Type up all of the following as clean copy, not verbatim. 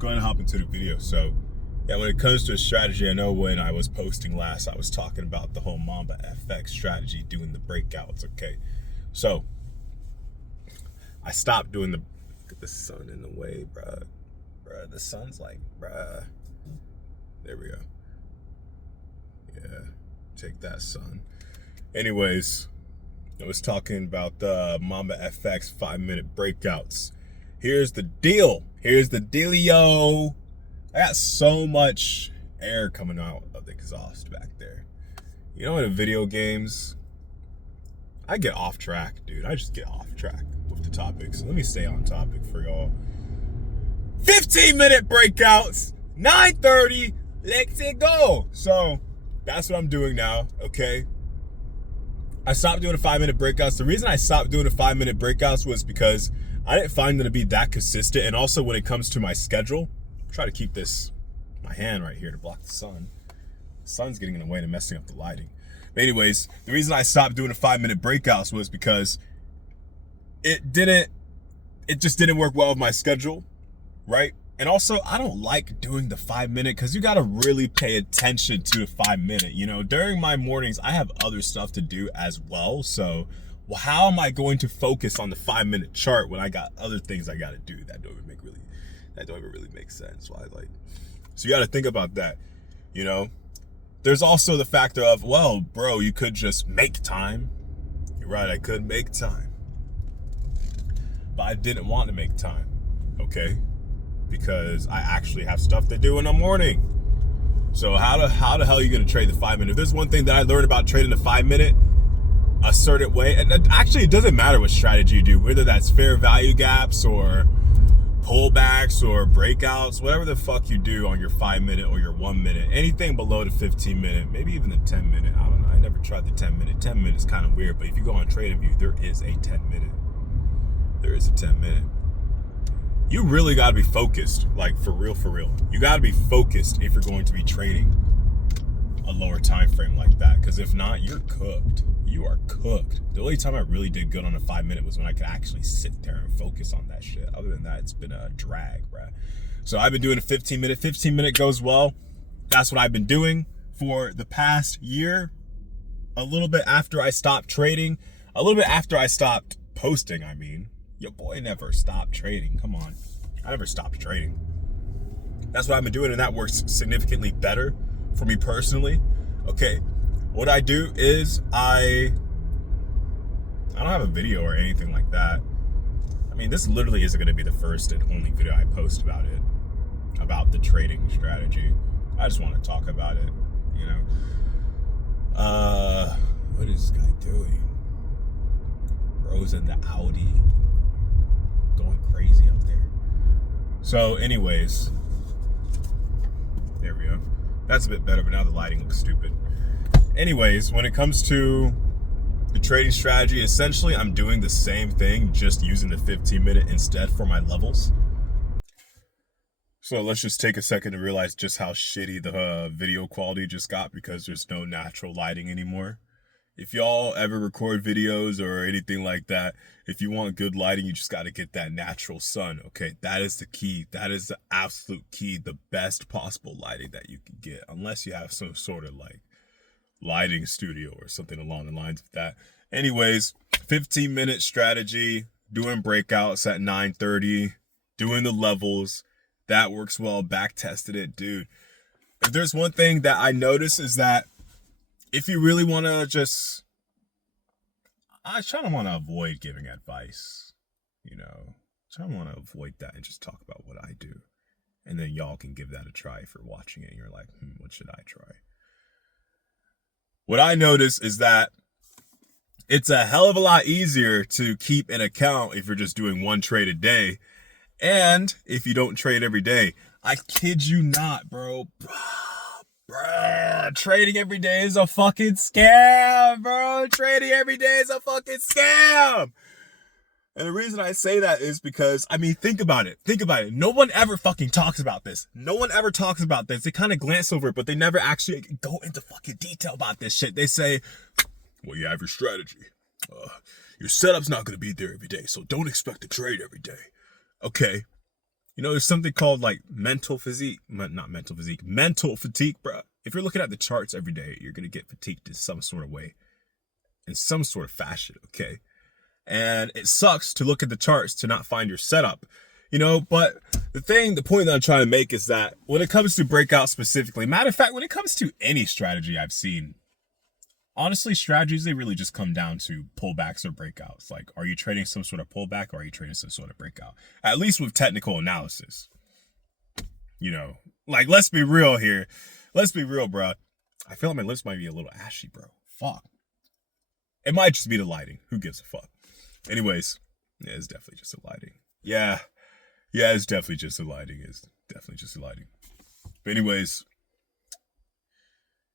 Go ahead and hop into the video. So, yeah, when it comes to a strategy, I know when I was posting last, I was talking about the whole Mamba FX strategy, doing the breakouts, okay? So, I stopped doing the, look at the sun in the way, bruh. Bruh, the sun's like, bruh. There we go. Yeah, take that, sun. Anyways, I was talking about the Mamba FX 5-minute breakouts. Here's the deal. Here's the dealio. I got so much air coming out of the exhaust back there. You know, in video games, I get off track, dude. I just get off track with the topics. Let me stay on topic for y'all. 15-minute breakouts, 9:30, let's go. So that's what I'm doing now, okay? I stopped doing the 5-minute breakouts. The reason I stopped doing the 5-minute breakouts was because I didn't find them to be that consistent. And also when it comes to my schedule, try to keep my hand right here to block the sun. The sun's getting in the way and messing up the lighting. But anyways, the reason I stopped doing the 5-minute breakouts was because it just didn't work well with my schedule, right? And also, I don't like doing the 5-minute because you got to really pay attention to the 5-minute. You know, during my mornings, I have other stuff to do as well. So, well, how am I going to focus on the 5-minute chart when I got other things I got to do that don't even really make sense? So you got to think about that. You know, there's also the factor of, well, bro, you could just make time. You're right, I could make time, but I didn't want to make time. Okay. Because I actually have stuff to do in the morning. So how the hell are you going to trade the 5-minute? If there's one thing that I learned about trading the 5-minute a certain way, and actually it doesn't matter what strategy you do, whether that's fair value gaps or pullbacks or breakouts, whatever the fuck you do on your 5-minute or your 1-minute, anything below the 15-minute, maybe even the 10-minute. I don't know. I never tried the 10-minute. 10 minutes is kind of weird, but if you go on TradingView, there is a 10-minute. There is a 10-minute. You really got to be focused, like for real. You got to be focused if you're going to be trading a lower time frame like that. Because if not, you're cooked. You are cooked. The only time I really did good on a 5-minute was when I could actually sit there and focus on that shit. Other than that, it's been a drag, bruh. So I've been doing a 15-minute. 15-minute goes well. That's what I've been doing for the past year. A little bit after I stopped trading. A little bit after I stopped posting, I mean. Your boy never stopped trading. Come on. I never stopped trading. That's what I've been doing, and that works significantly better for me personally. Okay, what I do is I don't have a video or anything like that. I mean, this literally isn't going to be the first and only video I post about it, about the trading strategy. I just want to talk about it, you know. What is this guy doing? Bro's in the Audi. Going crazy up there. So anyways, there we go. That's a bit better, but now the lighting looks stupid. Anyways, when it comes to the trading strategy, essentially I'm doing the same thing, just using the 15-minute instead for my levels. So let's just take a second to realize just how shitty the video quality just got because there's no natural lighting anymore. If y'all ever record videos or anything like that, if you want good lighting, you just got to get that natural sun, okay? That is the key. That is the absolute key, the best possible lighting that you can get, unless you have some sort of like lighting studio or something along the lines of that. Anyways, 15-minute strategy, doing breakouts at 9:30, doing the levels. That works well. Back tested it, dude. If there's one thing that I notice is that if you really want to I try to want to avoid giving advice, you know, try to want to avoid that and just talk about what I do. And then y'all can give that a try if you're watching it and you're like, what should I try? What I notice is that it's a hell of a lot easier to keep an account if you're just doing one trade a day. And if you don't trade every day. I kid you not, bro. Bruh, trading every day is a fucking scam, bro. Trading every day is a fucking scam. And the reason I say that is because, I mean, think about it. Think about it. No one ever fucking talks about this. No one ever talks about this. They kind of glance over it, but they never actually go into fucking detail about this shit. They say, well, you have your strategy. Your setup's not going to be there every day, so don't expect to trade every day. Okay. You know, there's something called like mental fatigue, mental fatigue, bro. If you're looking at the charts every day, you're going to get fatigued in some sort of way, in some sort of fashion, okay? And it sucks to look at the charts to not find your setup, you know, but the point that I'm trying to make is that when it comes to breakout specifically, matter of fact, when it comes to any strategy I've seen, honestly, strategies, they really just come down to pullbacks or breakouts. Like, are you trading some sort of pullback or are you trading some sort of breakout? At least with technical analysis. You know, like, let's be real here. Let's be real, bro. I feel like my lips might be a little ashy, bro. Fuck. It might just be the lighting. Who gives a fuck? Anyways, yeah, it's definitely just the lighting. Yeah, it's definitely just the lighting. It's definitely just the lighting. But anyways,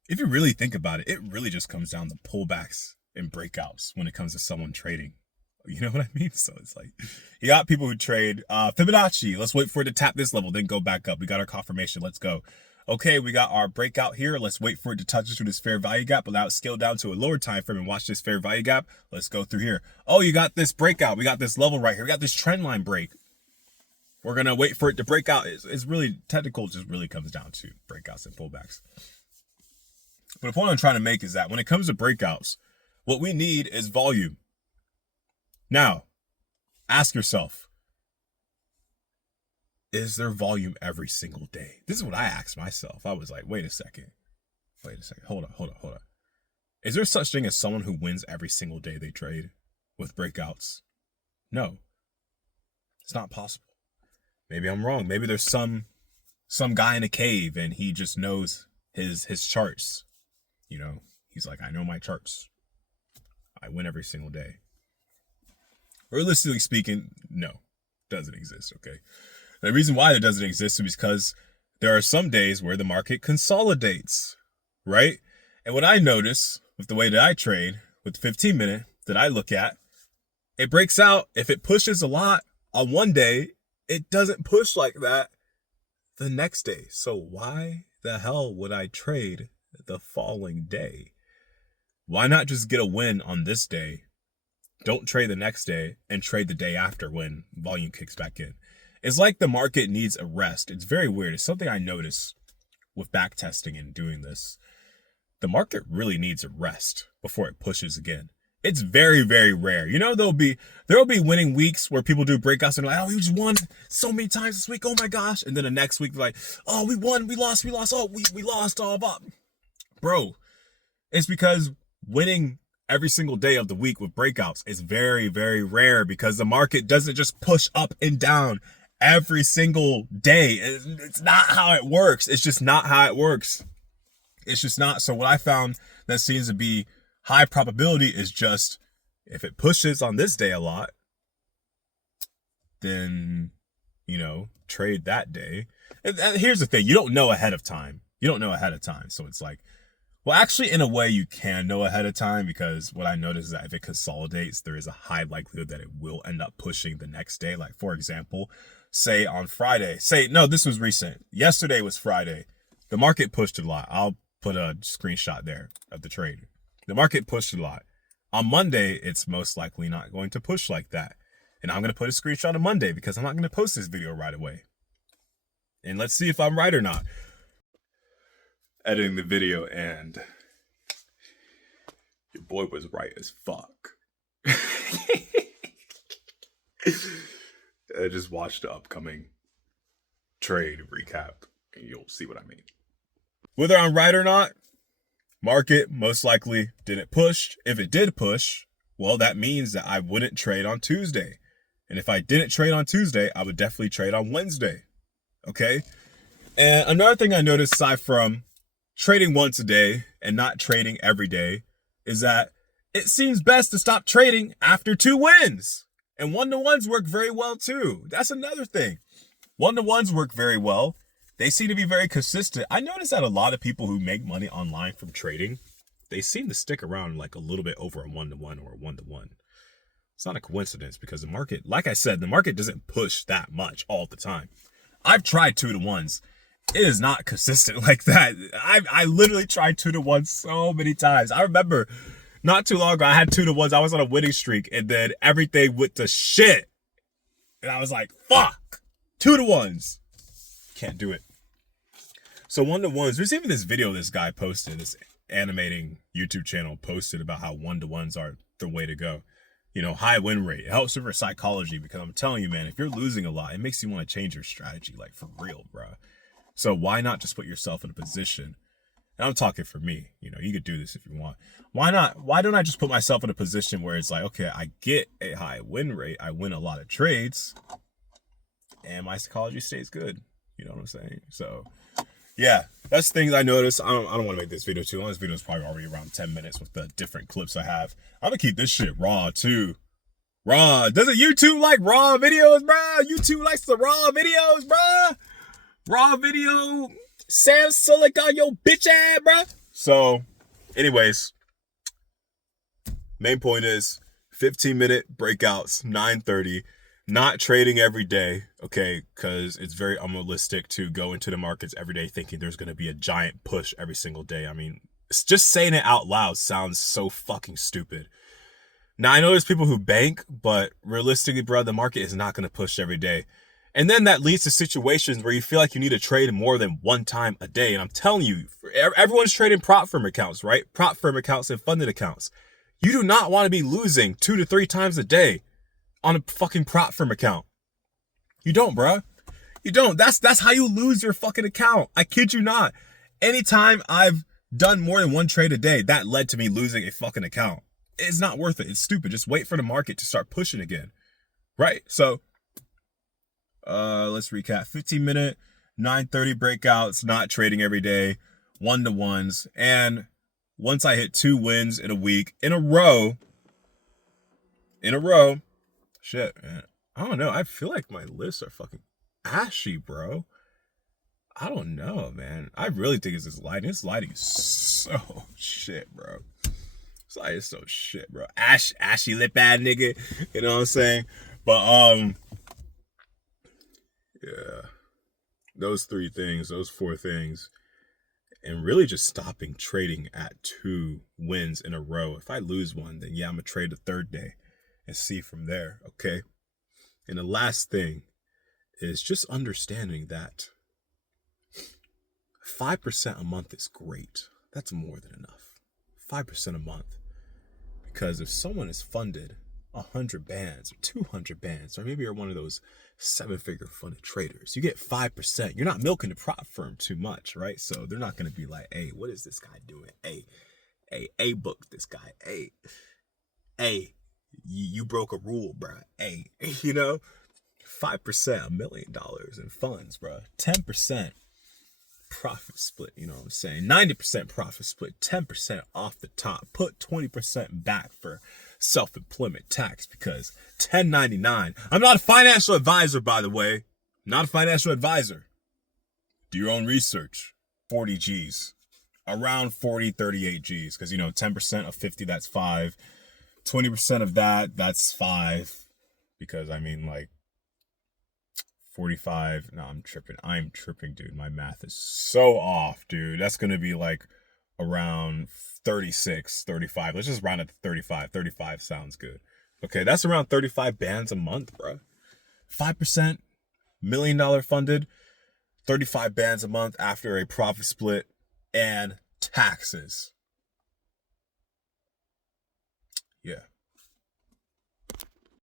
if you really think about it, it really just comes down to pullbacks and breakouts when it comes to someone trading. You know what I mean? So it's like, you got people who trade Fibonacci. Let's wait for it to tap this level, then go back up. We got our confirmation. Let's go. Okay, we got our breakout here. Let's wait for it to touch us through this fair value gap. Allow it to scale down to a lower time frame and watch this fair value gap. Let's go through here. Oh, you got this breakout. We got this level right here. We got this trend line break. We're going to wait for it to break out. It's really technical. It just really comes down to breakouts and pullbacks. But the point I'm trying to make is that when it comes to breakouts, what we need is volume. Now, ask yourself, is there volume every single day? This is what I asked myself. I was like, wait a second. Hold on. Is there such thing as someone who wins every single day they trade with breakouts? No. It's not possible. Maybe I'm wrong. Maybe there's some guy in a cave and he just knows his charts. You know, he's like, I know my charts. I win every single day. Realistically speaking, no. Doesn't exist, okay? The reason why it doesn't exist is because there are some days where the market consolidates, right? And what I notice with the way that I trade, with the 15-minute that I look at, it breaks out. If it pushes a lot on one day, it doesn't push like that the next day. So why the hell would I trade the following day? Why not just get a win on this day? Don't trade the next day and trade the day after when volume kicks back in. It's like the market needs a rest. It's very weird. It's something I notice with back testing and doing this. The market really needs a rest before it pushes again. It's very, very rare. You know, there'll be winning weeks where people do breakouts and they're like, oh, we just won so many times this week. Oh my gosh. And then the next week, they're like, oh, we won, we lost. Oh, we lost all up. Bro, it's because winning every single day of the week with breakouts is very, very rare because the market doesn't just push up and down every single day. It's not how it works. It's just not how it works. It's just not. So what I found that seems to be high probability is just if it pushes on this day a lot, then, you know, trade that day. And here's the thing. You don't know ahead of time. So it's like, well, actually, in a way, you can know ahead of time because what I noticed is that if it consolidates, there is a high likelihood that it will end up pushing the next day. Like, for example, say on Friday, this was recent. Yesterday was Friday. The market pushed a lot. I'll put a screenshot there of the trade. The market pushed a lot. On Monday, it's most likely not going to push like that. And I'm going to put a screenshot on Monday because I'm not going to post this video right away. And let's see if I'm right or not. Editing the video and your boy was right as fuck. I just watched the upcoming trade recap and you'll see what I mean. Whether I'm right or not, market most likely didn't push. If it did push, well, that means that I wouldn't trade on Tuesday. And if I didn't trade on Tuesday, I would definitely trade on Wednesday. Okay? And another thing I noticed aside from trading once a day and not trading every day is that it seems best to stop trading after 2 wins. And 1-to-1s work very well too. That's another thing. 1-to-1s work very well. They seem to be very consistent. I noticed that a lot of people who make money online from trading, they seem to stick around like a little bit over a 1-to-1 or a 1-to-1. It's not a coincidence because the market, like I said, the market doesn't push that much all the time. I've tried 2-to-1s. It is not consistent like that. I literally tried 2-to-1 so many times. I remember not too long ago, I had 2-to-1s. I was on a winning streak and then everything went to shit. And I was like, fuck, 2-to-1s. Can't do it. So 1-to-1s, there's even this video this guy posted, this animating YouTube channel posted about how 1-to-1s are the way to go. You know, high win rate. It helps with your psychology because I'm telling you, man, if you're losing a lot, it makes you want to change your strategy, like for real, bro. So why not just put yourself in a position? And I'm talking for me, you know, you could do this if you want. Why not? Why don't I just put myself in a position where it's like, okay, I get a high win rate. I win a lot of trades and my psychology stays good. You know what I'm saying? So yeah, that's things I noticed. I don't want to make this video too long. This video is probably already around 10 minutes with the different clips I have. I'm gonna keep this shit raw too. Raw. Doesn't YouTube like raw videos, bro? YouTube likes the raw videos, bro. Raw video. Sam Sulek on your bitch ass, bro. So, anyways, main point is 15-minute breakouts, 9:30. Not trading every day, okay, because it's very unrealistic to go into the markets every day thinking there's going to be a giant push every single day. I mean, it's just saying it out loud sounds so fucking stupid. Now, I know there's people who bank, but realistically, bro, the market is not going to push every day. And then that leads to situations where you feel like you need to trade more than one time a day. And I'm telling you, everyone's trading prop firm accounts, right? Prop firm accounts and funded accounts. You do not want to be losing 2 to 3 times a day on a fucking prop firm account. You don't, bruh. You don't. That's how you lose your fucking account. I kid you not. Anytime I've done more than one trade a day, that led to me losing a fucking account. It's not worth it. It's stupid. Just wait for the market to start pushing again. Right? So, let's recap. 15-minute, 9:30 breakouts, not trading every day, 1-to-1s. And once I hit 2 wins in a week, in a row, shit, man. I don't know. I feel like my lists are fucking ashy, bro. I don't know, man. I really think it's this lighting. This lighting is so shit, bro. This lighting is so shit, bro. Ashy lip ass nigga. You know what I'm saying? But, yeah. Those 3 things, those 4 things. And really just stopping trading at 2 wins in a row. If I lose one, then yeah, I'm going to trade the 3rd day and see from there, okay? And the last thing is just understanding that 5% a month is great. That's more than enough. 5% a month. Because if someone is funded 100 bands or 200 bands, or maybe you're one of those 7-figure funded traders, you get 5%. You're not milking the prop firm too much, right? So they're not going to be like, hey, what is this guy doing? Hey, book this guy. Hey, you broke a rule, bro. Hey, you know, 5%, $1 million in funds, bro. 10% profit split, you know what I'm saying? 90% profit split, 10% off the top. Put 20% back for self-employment tax because 1099. I'm not a financial advisor, by the way. Not a financial advisor. Do your own research. 40 G's. Around 40, 38 G's. Because, you know, 10% of 50, that's 5. 20% of that, that's 5. Because, I mean, like, 45. No, I'm tripping, dude. My math is so off, dude. That's going to be, like, around 36, 35. Let's just round it to 35. 35 sounds good. Okay, that's around 35 bands a month, bro. 5%, $1 million funded, 35 bands a month after a profit split and taxes. Yeah.